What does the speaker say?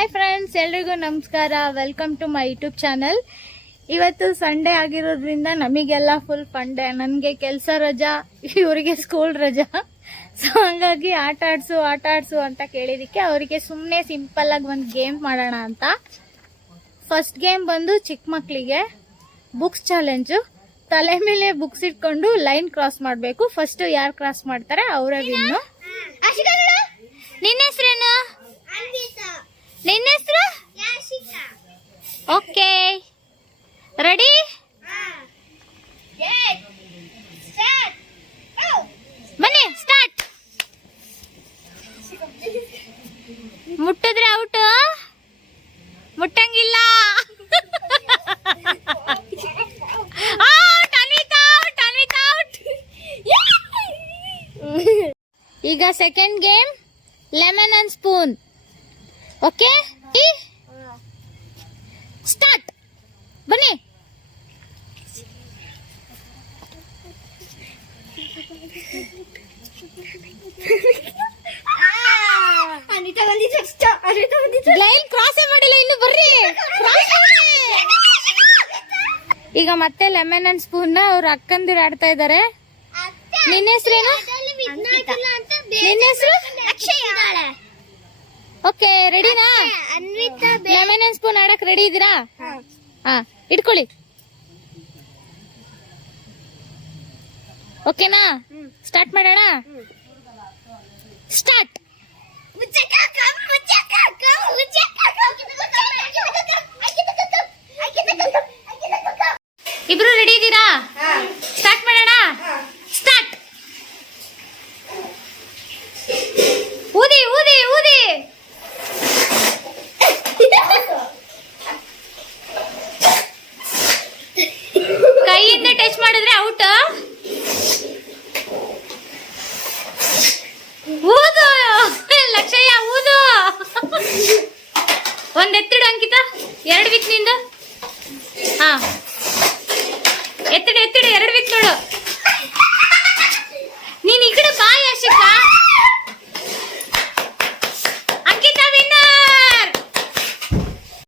Hi friends, ಎಲ್ರಿಗೂ ನಮಸ್ಕಾರ. Welcome to my YouTube channel. ಇವತ್ತು ಸಂಡೇ ಆಗಿರೋದ್ರಿಂದ ನಮಗೆಲ್ಲ ಫುಲ್ ಫನ್ ಡೇ. ನನಗೆ ಕೆಲಸ ರಜಾ, ಇವರಿಗೆ ಸ್ಕೂಲ್ ರಜಾ. ಸೊ ಹಂಗಾಗಿ ಆಟ ಆಡ್ಸು ಅಂತ ಕೇಳಿದಕ್ಕೆ ಅವರಿಗೆ ಸುಮ್ಮನೆ ಸಿಂಪಲ್ ಆಗಿ ಒಂದು ಗೇಮ್ ಮಾಡೋಣ ಅಂತ. ಫಸ್ಟ್ ಗೇಮ್ ಬಂದು ಚಿಕ್ಕ ಮಕ್ಕಳಿಗೆ ಬುಕ್ಸ್ ಚಾಲೆಂಜು. ತಲೆ ಮೇಲೆ ಬುಕ್ಸ್ ಇಟ್ಕೊಂಡು ಲೈನ್ ಕ್ರಾಸ್ ಮಾಡಬೇಕು. ಫಸ್ಟ್ ಯಾರು ಕ್ರಾಸ್ ಮಾಡ್ತಾರೆ ಅವರೇ ವಿನ್ನು. ನಿನ್ನ ಹೆಸರೇನು? ನಿನ್ನ ಹೆಸರು? Okay, ready? ಬನ್ನಿ, ಸ್ಟಾರ್ಟ್. ಮುಟ್ಟಿದ್ರೆ ಔಟ್, ಮುಟ್ಟಂಗಿಲ್ಲ. ಈಗ second game lemon and spoon. Okay, start. ಬನ್ನಿ. ಲೈನ್ ಕ್ರಾಸೇ ಮಾಡಿಲ್ಲ ಇನ್ನು, ಬರ್ರಿ. ಈಗ ಮತ್ತೆ ಲೆಮನ್ ಅಂಡ್ ಸ್ಪೂನ್ ನ ಅವ್ರ ಅಕ್ಕಂದಿರು ಆಡ್ತಾ ಇದಾರೆ. ನಿನ್ನ ಹೆಸರೇನು? ನಿನ್ನ ಹೆಸರು? ಓಕೆ, ರೆಡಿನಾ? ಲೆಮನ್ ಅಂಡ್ ಸ್ಪೂನ್ ಆಡಕ್ ರೆಡಿ ಇದೀರಾ? ಹಾ, ಇಟ್ಕೊಳ್ಳಿ. ಓಕೆನಾ? ಸ್ಟಾರ್ಟ್ ಮಾಡೋಣ. ಸ್ಟಾರ್ಟ್. ಇಬ್ರು ರೆಡಿ ಇದೀರಾ? ಸ್ಟಾರ್ಟ್ ಮಾಡೋಣ. ಸ್ಟಾರ್ಟ್. ಊದಿ ಊದಿ ಊದಿ. ಕೈಯಿಂದ ಟಚ್ ಮಾಡಿದ್ರೆ ಔಟ್. ಊದು ಲಕ್ಷಯ್ಯ, ಊದು. ಒಂದೆತ್ತು